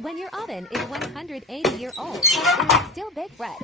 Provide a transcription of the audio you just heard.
When your oven is 180 years old, it will still bake bread.